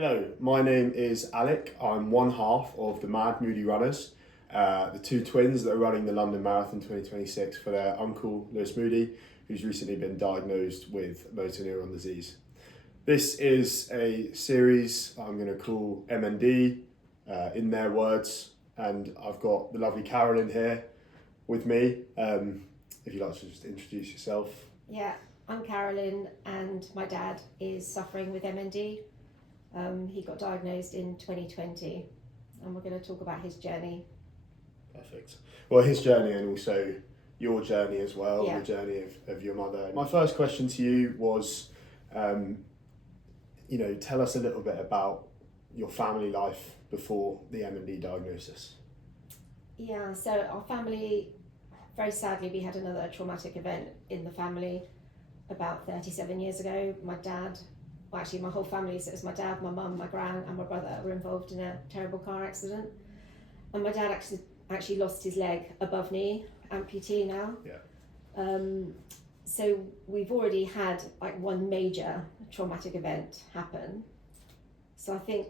Hello, my name is Alec. I'm one half of the Mad Moody Runners, the two twins that are running the London Marathon 2026 for their uncle Lewis Moody, who's recently been diagnosed with motor neuron disease. This is a series I'm going to call MND, in their words, and I've got the lovely Carolyn here with me. If you'd like to just introduce yourself. Yeah, I'm Carolyn and my dad is suffering with MND. He got diagnosed in 2020 and we're going to talk about his journey. Perfect. Well, his journey and also your journey as well, Yeah. the journey of your mother. My first question to you was, tell us a little bit about your family life before the MND diagnosis. Yeah, so our family, very sadly, we had another traumatic event in the family about 37 years ago. My dad, well actually my whole family, so it was my dad, my mum, my gran and my brother were involved in a terrible car accident. And my dad actually lost his leg above knee, amputee now. Yeah. So we've already had like one major traumatic event happen. So I think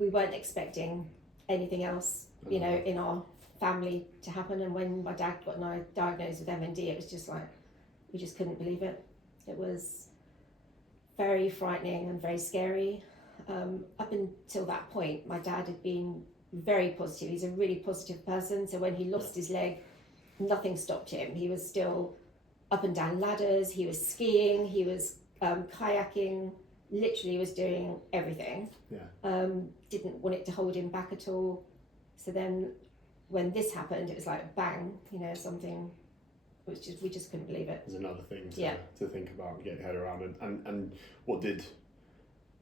we weren't expecting anything else, in our family to happen. And when my dad got diagnosed with MND, it was just like, we just couldn't believe it. It was very frightening and very scary. Up until that point, my dad had been very positive. He's a really positive person. So when he lost his leg, nothing stopped him. He was still up and down ladders, he was skiing, he was kayaking, literally was doing everything. Yeah. Didn't want it to hold him back at all. So then when this happened, it was like bang, something, we just couldn't believe it. There's another thing to think about and get your head around. And what did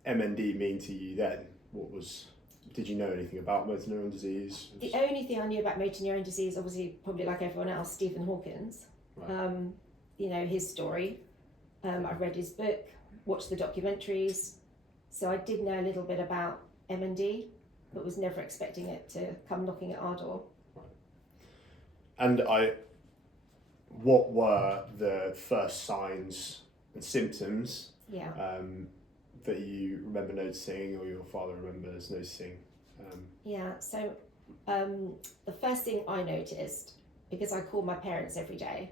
MND mean to you then? Did you know anything about motor neuron disease? The only thing I knew about motor neuron disease, obviously, probably like everyone else, Stephen Hawkins. Right. His story. I've read his book, watched the documentaries, so I did know a little bit about MND, but was never expecting it to come knocking at our door. Right. And what were the first signs and symptoms that you remember noticing, or your father remembers noticing? So the first thing I noticed, because I call my parents every day,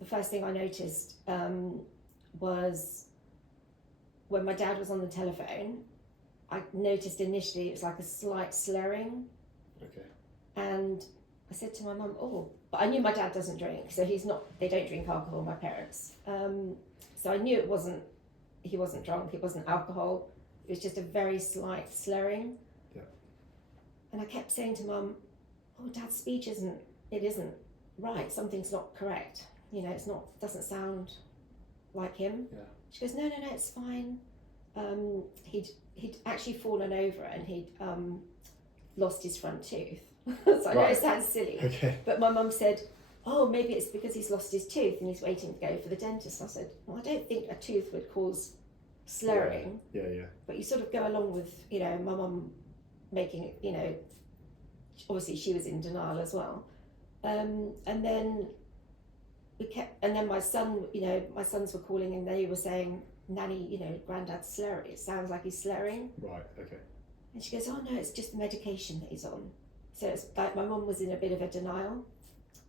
the first thing I noticed was when my dad was on the telephone, I noticed initially it was like a slight slurring. Okay. And I said to my mum, but I knew my dad doesn't drink, so they don't drink alcohol, my parents. So I knew he wasn't drunk, it wasn't alcohol, it was just a very slight slurring. Yeah. And I kept saying to mum, Dad's speech isn't right, something's not correct. Doesn't sound like him. Yeah. She goes, no, it's fine. He'd actually fallen over and he'd lost his front tooth. So I know it sounds silly, but my mum said, maybe it's because he's lost his tooth and he's waiting to go for the dentist. I said, well, I don't think a tooth would cause slurring. Yeah. But you sort of go along with, my mum making it, obviously she was in denial as well. And then my sons were calling and they were saying, Nanny, Granddad's slurring, it sounds like he's slurring. Right, okay. And she goes, no, it's just the medication that he's on. So it's like my mum was in a bit of a denial.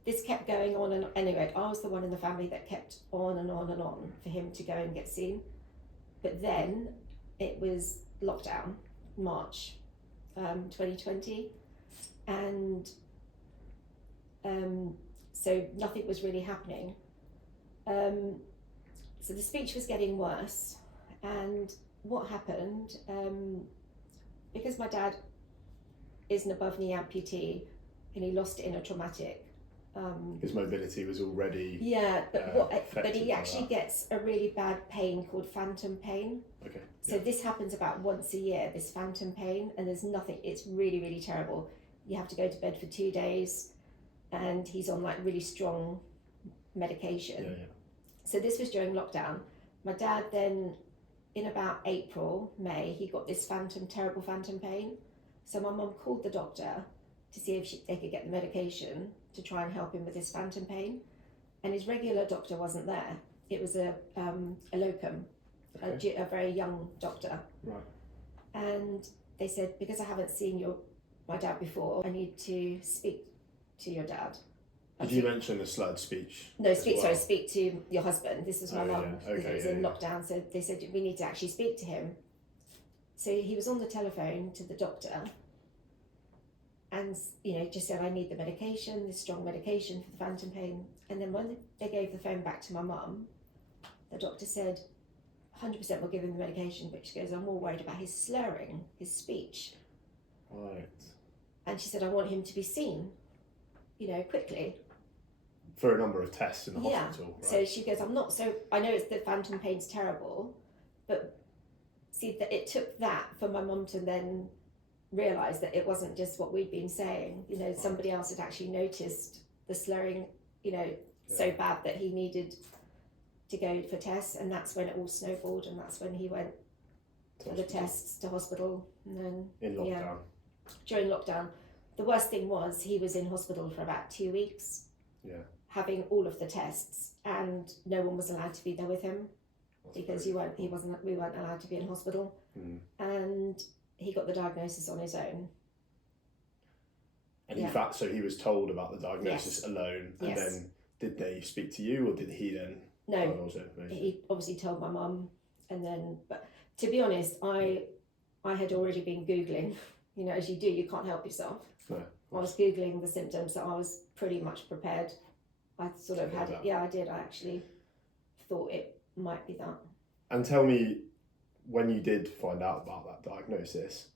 This kept going on, and anyway, I was the one in the family that kept on and on and on for him to go and get seen. But then it was lockdown, March 2020, and so nothing was really happening. So the speech was getting worse, and what happened, because my dad is an above knee amputee and he lost it in a traumatic. His mobility was already. Yeah, but he actually gets a really bad pain called phantom pain. Okay. So this happens about once a year, this phantom pain, and there's nothing, it's really, really terrible. You have to go to bed for 2 days, and he's on like really strong medication. Yeah. So this was during lockdown. My dad then, in about April, May, he got this terrible phantom pain. So my mum called the doctor to see if they could get the medication to try and help him with his phantom pain. And his regular doctor wasn't there. It was a locum, a very young doctor. Right. And they said, because I haven't seen my dad before, I need to speak to your dad. Did you mention the slurred speech? No, speak to your husband. This was my mum, yeah. because it was in lockdown. So they said, we need to actually speak to him. So he was on the telephone to the doctor and, just said, I need the medication, this strong medication for the phantom pain. And then when they gave the phone back to my mum, the doctor said, 100% we'll give him the medication, but she goes, I'm more worried about his slurring, his speech. Right. And she said, I want him to be seen, quickly. For a number of tests in the hospital, right? So she goes, I know it's the phantom pain's terrible, but see that it took that for my mum to then realise that it wasn't just what we'd been saying. Somebody else had actually noticed the slurring, so bad that he needed to go for tests, and that's when it all snowballed, and that's when he went for the tests to hospital. And then in lockdown. During lockdown, the worst thing was he was in hospital for about 2 weeks. Yeah. Having all of the tests, and no one was allowed to be there with him. That's because we weren't allowed to be in hospital. And he got the diagnosis on his own. And in fact, so he was told about the diagnosis alone, and then did they speak to you, or did he then? No, he obviously told my mum, and then, but to be honest, I had already been Googling, as you do, you can't help yourself. No. I was Googling the symptoms, so I was pretty much prepared. I sort of had it. Yeah, I did. I actually thought it might be that. And tell me, when you did find out about that diagnosis,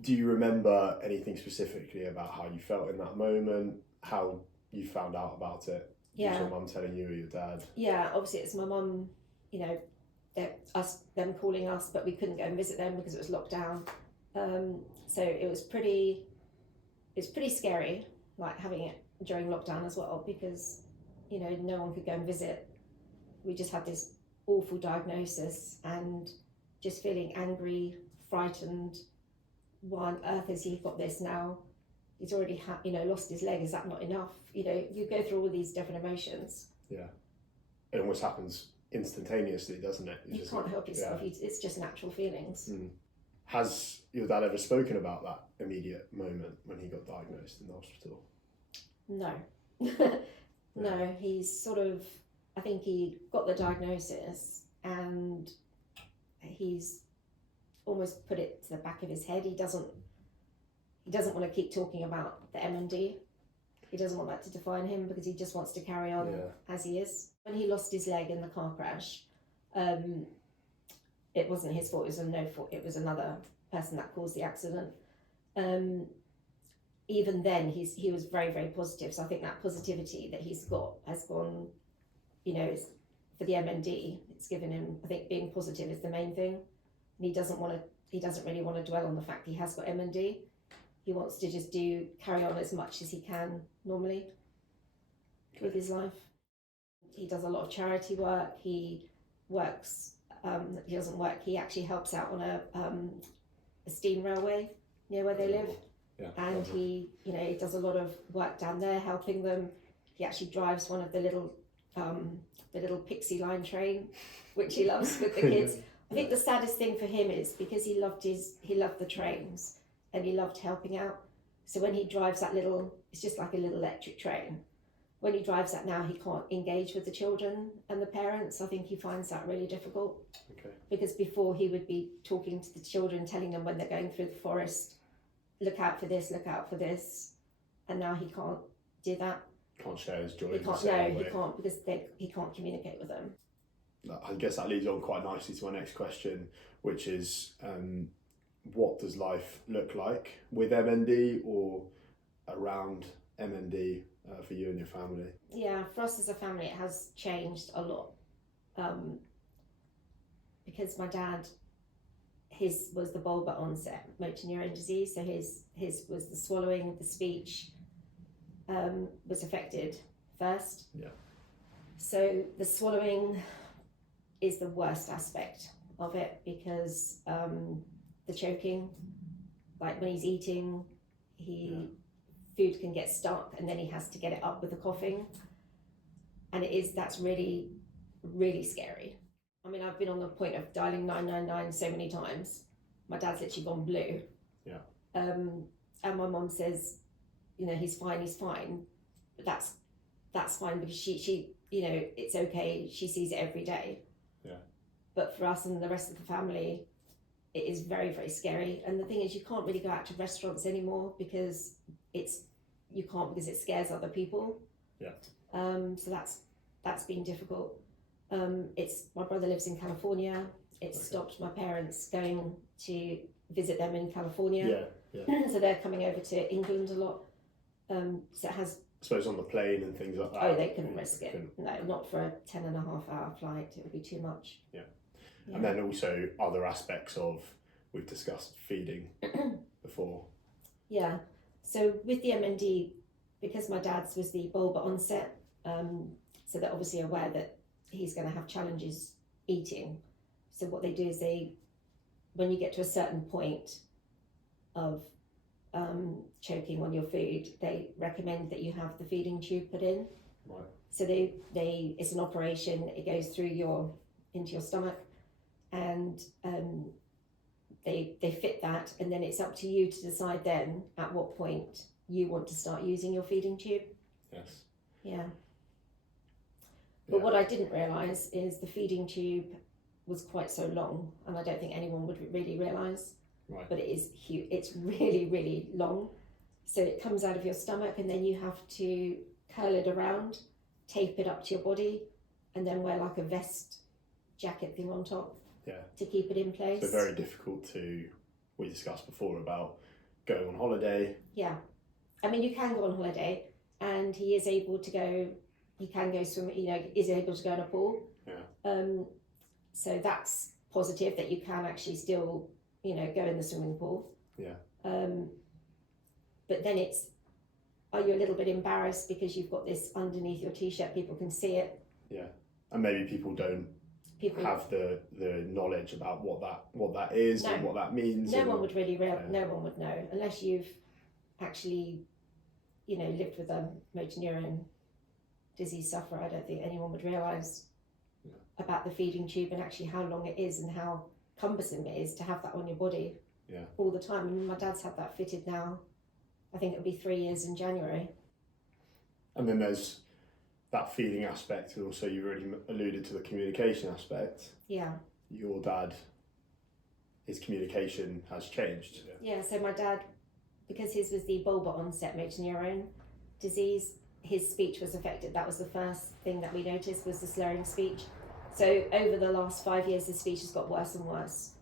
do you remember anything specifically about how you felt in that moment, how you found out about it? Yeah. Was your mum telling you or your dad? Yeah, obviously it's my mum, them calling us, but we couldn't go and visit them because it was locked down. So it was pretty scary, like having it during lockdown as well, because, no one could go and visit. We just had this awful diagnosis and just feeling angry, frightened. Why on earth has he got this now? He's already lost his leg. Is that not enough? You go through all these different emotions. Yeah. It almost happens instantaneously, doesn't it? You can't help yourself. Yeah. It's just natural feelings. Has your dad ever spoken about that immediate moment when he got diagnosed in the hospital? No. No, he's sort of, I think he got the diagnosis and he's almost put it to the back of his head. He doesn't want to keep talking about the MND. He doesn't want that to define him because he just wants to carry on as he is. When he lost his leg in the car crash, it wasn't his fault, it was no fault, it was another person that caused the accident. Even then, he was very, very positive. So I think that positivity that he's got has gone, for the MND, it's given him, I think being positive is the main thing. And he doesn't really want to dwell on the fact he has got MND. He wants to just carry on as much as he can normally with his life. He does a lot of charity work. He works, he doesn't work, he actually helps out on a steam railway near where they live. Yeah, and he does a lot of work down there helping them. He actually drives one of the little pixie line train, which he loves with the kids. I think the saddest thing for him is because he loved the trains and he loved helping out. So when he drives that it's just like a little electric train. When he drives that now, he can't engage with the children and the parents. I think he finds that really difficult. Okay. Because before he would be talking to the children, telling them when they're going through the forest, look out for this, and now he can't do that. Can't share his joy. He can't because he can't communicate with them. I guess that leads on quite nicely to my next question, which is what does life look like with MND or around MND for you and your family? Yeah, for us as a family, it has changed a lot because my dad, his was the bulbar onset motor neurone disease, so his was the swallowing, the speech was affected first. Yeah. So the swallowing is the worst aspect of it because the choking, like when he's eating, food can get stuck and then he has to get it up with the coughing, and that's really, really scary. I mean, I've been on the point of dialing 999 so many times my dad's literally gone blue. Yeah. And my mum says, you know, he's fine, but that's fine because she you know, it's okay. She sees it every day. Yeah. But for us and the rest of the family, it is very, very scary. And the thing is, you can't really go out to restaurants anymore because you can't because it scares other people. Yeah. So that's been difficult. My brother lives in California. It's stopped my parents going to visit them in California. Yeah. So they're coming over to England a lot. So it has. I suppose on the plane and things like that. Oh, they couldn't risk it. No, not for a 10.5-hour flight. It would be too much. Yeah. And then also other aspects of, we've discussed feeding before. Yeah. So with the MND, because my dad's was the bulbar onset, so they're obviously aware that he's going to have challenges eating. So what they do is when you get to a certain point of choking on your food, they recommend that you have the feeding tube put in. Right. So it's an operation. It goes through into your stomach, and they fit that, and then it's up to you to decide then at what point you want to start using your feeding tube. Yes. Yeah. But what I didn't realise is the feeding tube was quite so long, and I don't think anyone would really realise. Right. But it is huge. It's really, really long. So it comes out of your stomach, and then you have to curl it around, tape it up to your body, and then wear like a vest jacket thing on top. Yeah. To keep it in place. So very difficult we discussed before about going on holiday. Yeah. I mean, you can go on holiday, and he is able to go, he can go swim, you know, is able to go in a pool. Yeah. So that's positive that you can actually still, you know, go in the swimming pool. Yeah. But then are you a little bit embarrassed because you've got this underneath your t-shirt, people can see it. Yeah. And maybe people don't have the knowledge about what that is and what that means. No one would really no one would know unless you've actually, you know, lived with a motor neurone disease sufferer. I don't think anyone would realise about the feeding tube and actually how long it is and how cumbersome it is to have that on your body all the time. And my dad's had that fitted now, I think it'll be 3 years in January. And then there's that feeding aspect, and also you already alluded to the communication aspect. Yeah. Your dad, his communication has changed. Yeah, so my dad, because his was the bulbar onset motor neurone disease, his speech was affected. That was the first thing that we noticed, was the slurring speech. So over the last 5 years, his speech has got worse and worse,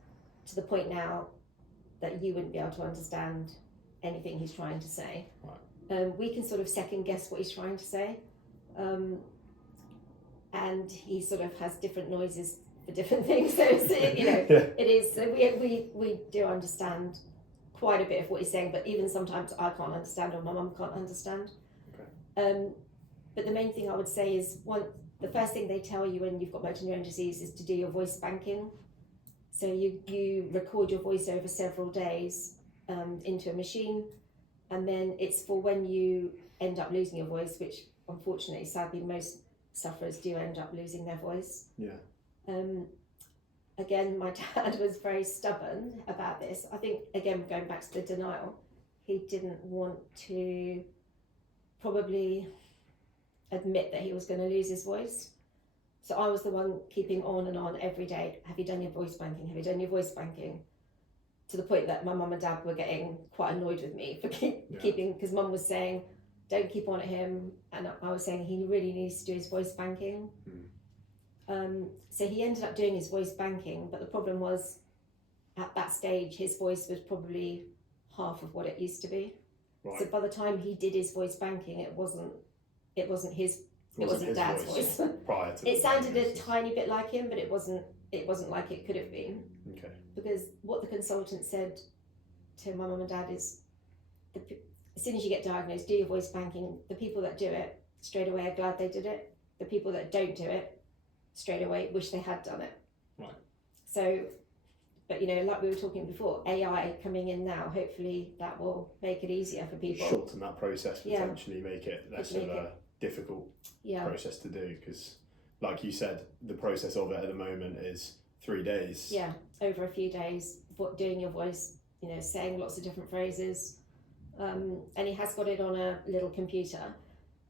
to the point now that you wouldn't be able to understand anything he's trying to say. Right. We can sort of second guess what he's trying to say. And he sort of has different noises for different things. So it's, you know, it is. So we do understand quite a bit of what he's saying, but even sometimes I can't understand or my mum can't understand. Okay. But the main thing I would say is the first thing they tell you when you've got motor neurone disease is to do your voice banking. So you record your voice over several days into a machine, and then it's for when you end up losing your voice, which unfortunately, sadly, most sufferers do end up losing their voice. Yeah. Again, my dad was very stubborn about this. I think, again, going back to the denial, he didn't want to probably admit that he was going to lose his voice. So I was the one keeping on and on every day. Have you done your voice banking? Have you done your voice banking? To the point that my mum and dad were getting quite annoyed with me for keeping, because mum was saying, don't keep on at him, and I was saying he really needs to do his voice banking. So he ended up doing his voice banking, but the problem was at that stage his voice was probably half of what it used to be. Right. So by the time he did his voice banking, it wasn't Dad's voice. Prior to it sounded a tiny bit like him, but it wasn't like it could have been. Okay. Because what the consultant said to my mum and dad is, as soon as you get diagnosed, do your voice banking. The people that do it straight away are glad they did it. The people that don't do it straight away wish they had done it. Right. So, but you know, like we were talking before, AI coming in now, hopefully that will make it easier for people. Shorten that process, potentially make it less of a difficult process to do. Because, like you said, the process of it at the moment is 3 days. Yeah, over a few days, doing your voice, you know, saying lots of different phrases. And he has got it on a little computer.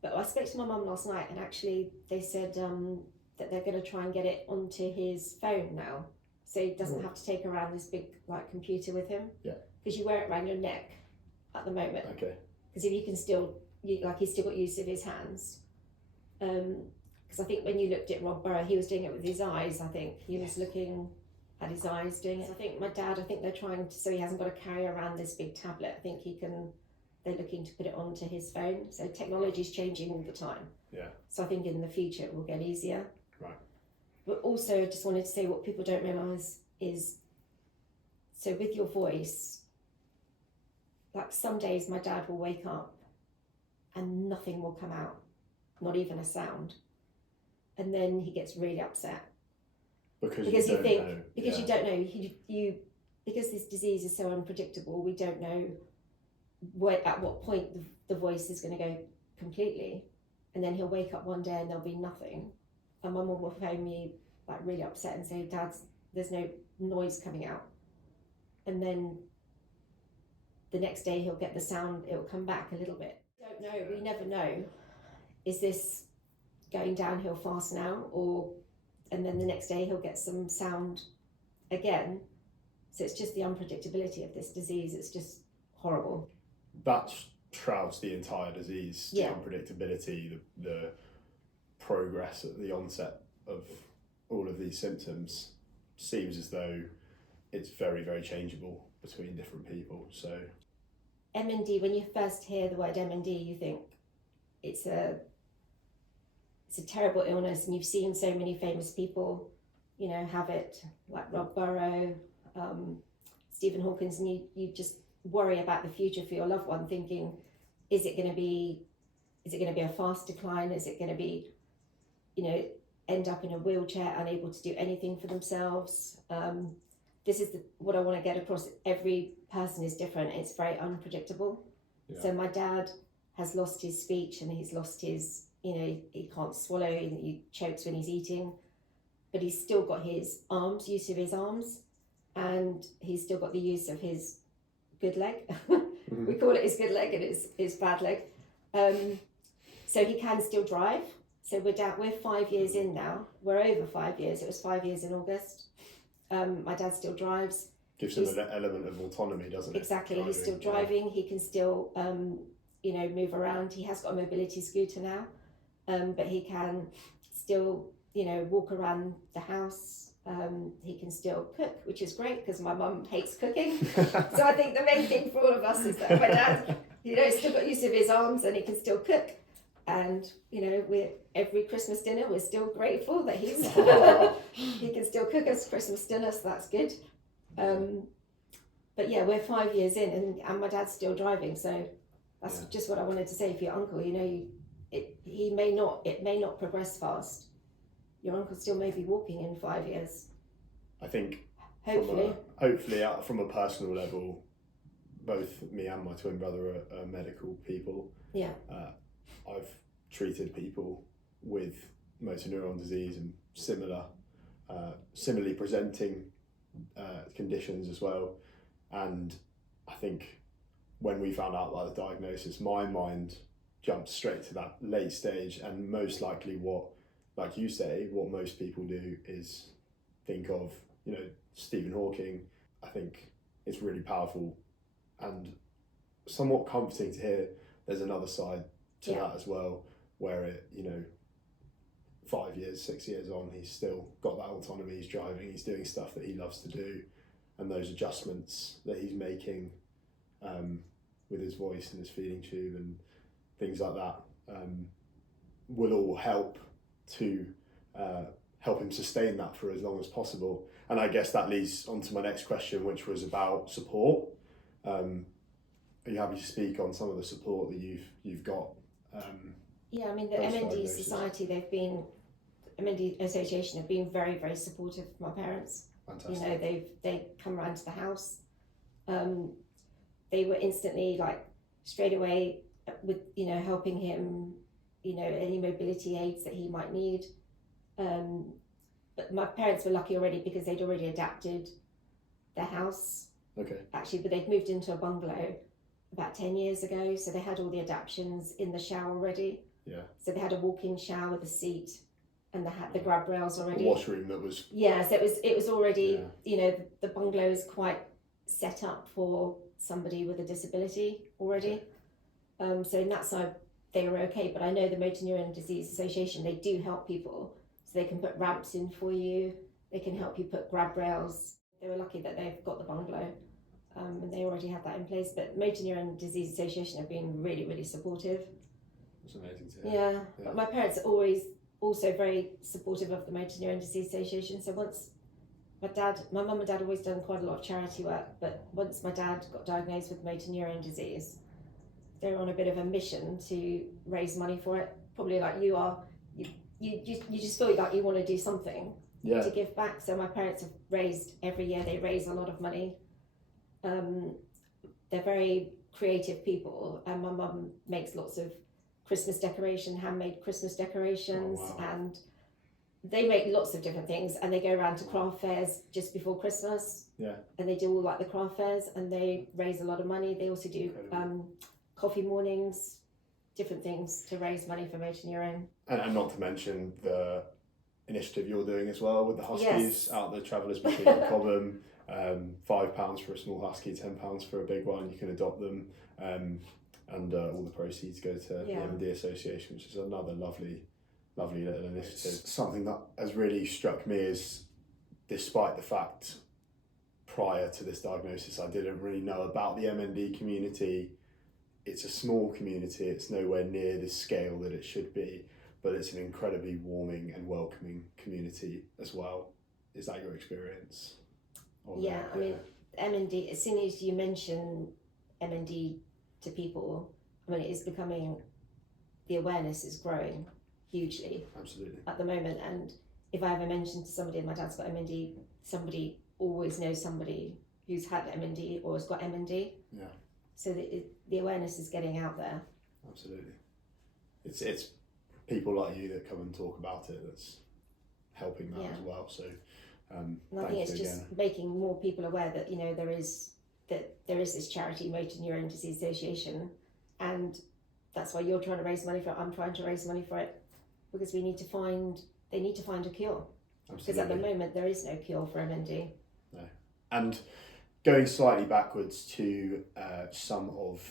But I spoke to my mum last night, and actually they said that they're going to try and get it onto his phone now, so he doesn't have to take around this big like computer with him. Yeah. Because you wear it around your neck at the moment. Okay. Because if you can still, he's still got use of his hands. Because I think when you looked at Rob Burrow, he was doing it with his eyes. I think he was looking at his eyes doing it. I think my dad, I think they're trying to, so he hasn't got to carry around this big tablet. I think they're looking to put it onto his phone. So technology is changing all the time. Yeah. So I think in the future it will get easier. Right. But also, I just wanted to say what people don't realise is, so with your voice, like some days my dad will wake up and nothing will come out, not even a sound. And then he gets really upset. Because you think, know. Because you don't know, you because this disease is so unpredictable, we don't know at what point the voice is going to go completely. And then he'll wake up one day and there'll be nothing. And my mum will phone me like really upset and say, Dad, there's no noise coming out. And then the next day he'll get the sound, it'll come back a little bit. Don't know, we never know. Is this going downhill fast now, and then the next day he'll get some sound again? So it's just the unpredictability of this disease. It's just horrible. That shrouds the entire disease, the unpredictability, the progress at the onset of all of these symptoms seems as though it's very, very changeable between different people. So MND, when you first hear the word MND, you think it's a terrible illness, and you've seen so many famous people, you know, have it, like Rob Burrow, Stephen Hawkins, and you just worry about the future for your loved one, thinking, is it going to be a fast decline? Is it going to be, you know, end up in a wheelchair, unable to do anything for themselves? This is what I want to get across. Every person is different. It's very unpredictable. Yeah. So my dad has lost his speech, and he's lost his, you know, he can't swallow, he chokes when he's eating, but he's still got his arms, use of his arms, and he's still got the use of his good leg. Mm-hmm. We call it his good leg and his bad leg. So he can still drive. So we're 5 years in now. We're over 5 years. It was 5 years in August. My dad still drives. Gives him an element of autonomy, doesn't it? Exactly. Driving. He's still driving. He can still, you know, move around. He has got a mobility scooter now, but he can still, you know, walk around the house. He can still cook, which is great because my mum hates cooking. So I think the main thing for all of us is that my dad, you know, still got use of his arms and he can still cook. And, you know, every Christmas dinner, we're still grateful that he can still cook us Christmas dinner, so that's good. But yeah, we're 5 years in and my dad's still driving. So that's just what I wanted to say for your uncle. You know, it may not progress fast. Your uncle still may be walking in 5 years. I think hopefully from a personal level, both me and my twin brother are medical people. Yeah. I've treated people with motor neuron disease and similarly presenting conditions as well. And I think when we found out about the diagnosis, my mind jumped straight to that late stage, and most likely what, like you say, what most people do is think of, you know, Stephen Hawking. I think it's really powerful and somewhat comforting to hear there's another side to that as well, where it, you know, 5 years, 6 years on, he's still got that autonomy, he's driving, he's doing stuff that he loves to do, and those adjustments that he's making with his voice and his feeding tube and things like that will all help to help him sustain that for as long as possible. And I guess that leads on to my next question, which was about support. Are you happy to speak on some of the support that you've got? Yeah, I mean, the MND Society, MND Association have been very, very supportive of my parents. Fantastic. You know, they come around to the house. They were instantly, like, straight away with, you know, helping him, you know, any mobility aids that he might need. but my parents were lucky already because they'd already adapted their house. Okay. Actually, but they'd moved into a bungalow about 10 years ago, so they had all the adaptions in the shower already. Yeah. So they had a walk-in shower with a seat, and they had the grab rails already. A washroom that was. Yeah, so it was already, you know, the bungalow is quite set up for somebody with a disability already. So in that side they were okay, but I know the Motor Neurone Disease Association, they do help people, so they can put ramps in for you, they can help you put grab rails. They were lucky that they've got the bungalow, and they already have that in place. But Motor Neurone Disease Association have been really, really supportive. It's amazing to hear. Yeah, but my parents are always also very supportive of the Motor Neurone Disease Association. So once my mum and dad always done quite a lot of charity work, but once my dad got diagnosed with motor neurone disease, they were on a bit of a mission to raise money for it. Probably like you are, you just feel like you want to do something to give back. So my parents have raised, every year they raise a lot of money. They're very creative people, and my mum makes lots of Christmas handmade Christmas decorations, and they make lots of different things, and they go around to craft fairs just before Christmas. Yeah. And they do all like the craft fairs, and they raise a lot of money. They also do coffee mornings, different things to raise money for motor neurone. And not to mention the initiative you're doing as well with the huskies out the Travellers Between the Problem. £5 for a small husky, £10 for a big one. You can adopt them, and all the proceeds go to the MND Association, which is another lovely little initiative. Something that has really struck me is, despite the fact prior to this diagnosis I didn't really know about the MND community, it's a small community, it's nowhere near the scale that it should be, but it's an incredibly warming and welcoming community as well. Is that your experience? Yeah, I mean, MND, as soon as you mention MND to people, I mean, it is becoming, the awareness is growing hugely. Absolutely. At the moment, and if I ever mention to somebody my dad's got MND, somebody always knows somebody who's had MND or has got MND. Yeah. So the awareness is getting out there. Absolutely. It's people like you that come and talk about it that's helping that as well. So and I think it's just making more people aware that, you know, there is this charity, Motor Neurone Disease Association, and that's why you're trying to raise money for it. I'm trying to raise money for it, because they need to find a cure. Absolutely. Because at the moment there is no cure for MND. No. And going slightly backwards to some of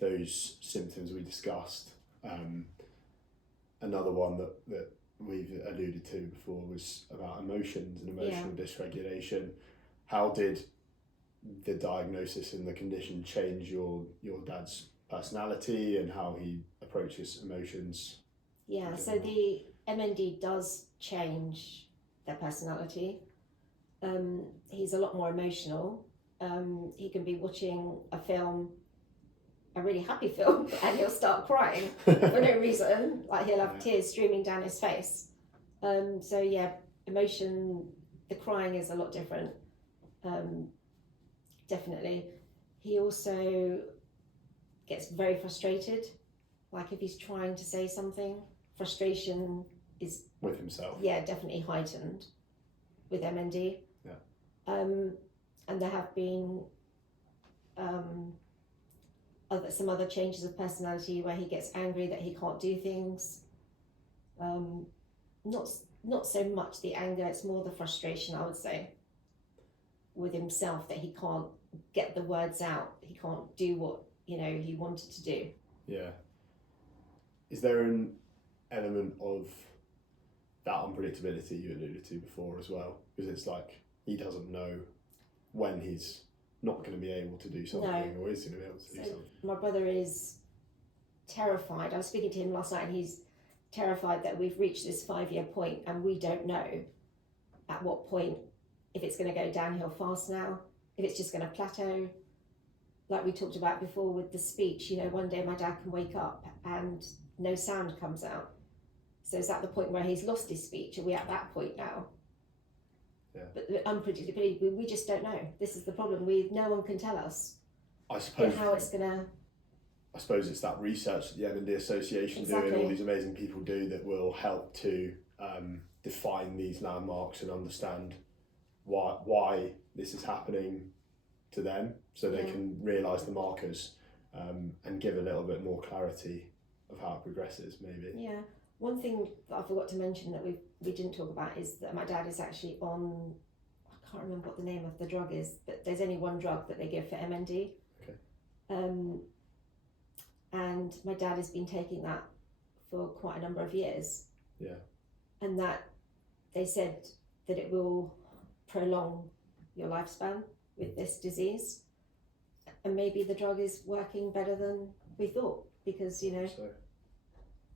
those symptoms we discussed, another one that we've alluded to before was about emotions and emotional dysregulation. How did the diagnosis and the condition change your dad's personality and how he approaches emotions? Yeah, so the MND does change their personality. He's a lot more emotional. He can be watching a really happy film, and he'll start crying for no reason. Like he'll have tears streaming down his face. So yeah, emotion, the crying is a lot different. Definitely. He also gets very frustrated. Like if he's trying to say something, frustration is with himself. Yeah, definitely heightened with MND. Yeah. And there have been some other changes of personality where he gets angry that he can't do things. Not so much the anger, it's more the frustration, I would say, with himself, that he can't get the words out, he can't do what, you know, he wanted to do. Yeah. Is there an element of that unpredictability you alluded to before as well? Because it's like he doesn't know when he's not going to be able to do something or is going to be able to do something. My brother is terrified. I was speaking to him last night, and he's terrified that we've reached this 5-year point and we don't know at what point, if it's going to go downhill fast now, if it's just going to plateau. Like we talked about before with the speech, you know, one day my dad can wake up and no sound comes out. So is that the point where he's lost his speech? Are we at that point now? Yeah. But the unpredictability, we just don't know. This is the problem. No one can tell us. I suppose how it's gonna. I suppose it's that research that the MND Association do and all these amazing people do that will help to define these landmarks and understand why this is happening to them, so they can realise the markers and give a little bit more clarity of how it progresses, maybe. Yeah. One thing that I forgot to mention that we didn't talk about is that my dad is actually on, I can't remember what the name of the drug is, but there's only one drug that they give for MND. Okay. And my dad has been taking that for quite a number of years. Yeah. And that they said that it will prolong your lifespan with this disease. And maybe the drug is working better than we thought, because, you know, So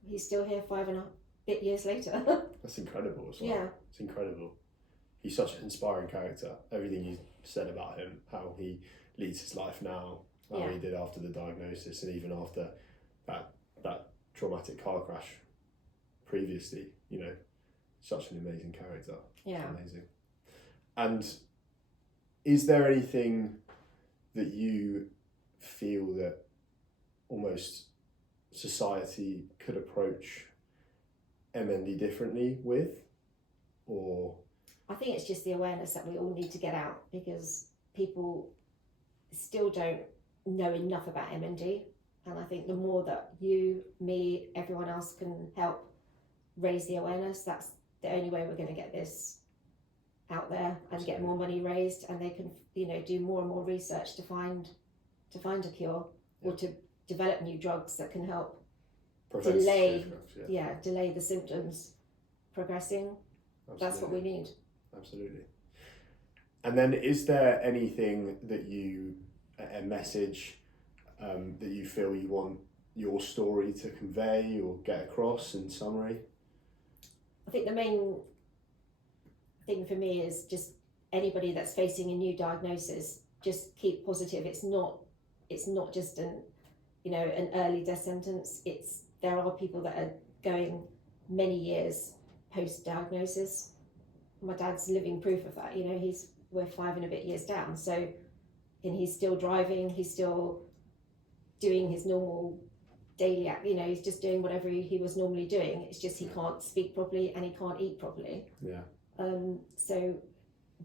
he's still here 5.5 years later. that's incredible as well. Yeah. It's incredible. He's such an inspiring character. Everything you said about him, how he leads his life now, how he did after the diagnosis, and even after that traumatic car crash previously, you know, such an amazing character. Yeah. Amazing. And is there anything that you feel that almost society could approach MND differently with, or? I think it's just the awareness that we all need to get out, because people still don't know enough about MND, and I think the more that you, me, everyone else can help raise the awareness, that's the only way we're going to get this out there and get more money raised, and they can, you know, do more and more research to find a cure or to develop new drugs that can help delay the symptoms progressing. Absolutely. That's what we need. Absolutely. And then, is there anything that a message that you feel you want your story to convey or get across in summary? I think the main thing for me is just anybody that's facing a new diagnosis, just keep positive. It's not just an early death sentence. There are people that are going many years post diagnosis. My dad's living proof of that. You know, we're 5 and a bit years down. So, and he's still driving. He's still doing his normal daily act. You know, he's just doing whatever he was normally doing. It's just he can't speak properly and he can't eat properly. Yeah. So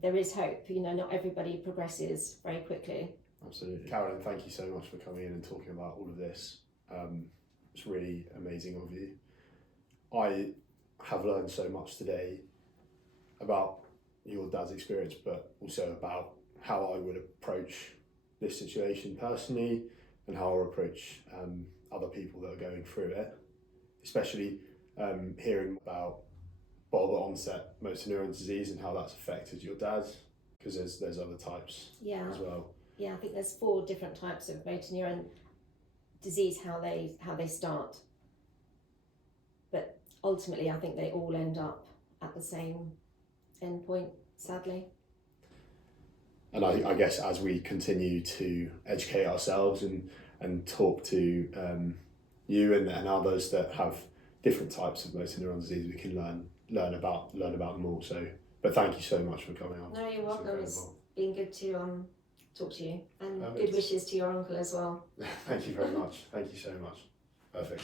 there is hope. You know, not everybody progresses very quickly. Absolutely. Carolyn, thank you so much for coming in and talking about all of this. It's really amazing of you. I have learned so much today about your dad's experience, but also about how I would approach this situation personally and how I'll approach other people that are going through it, especially hearing about bulbar onset motor neurone disease and how that's affected your dad, because there's other types as well. Yeah, I think there's 4 different types of motor neuron disease, how they start. But ultimately, I think they all end up at the same end point, sadly. And I guess as we continue to educate ourselves and talk to you and others that have different types of motor neuron disease, we can learn about them all. So, but thank you so much for coming on. No, you're welcome. It's been good to talk to you, and Perfect. good wishes to your uncle as well. Thank you very much. Thank you so much. Perfect.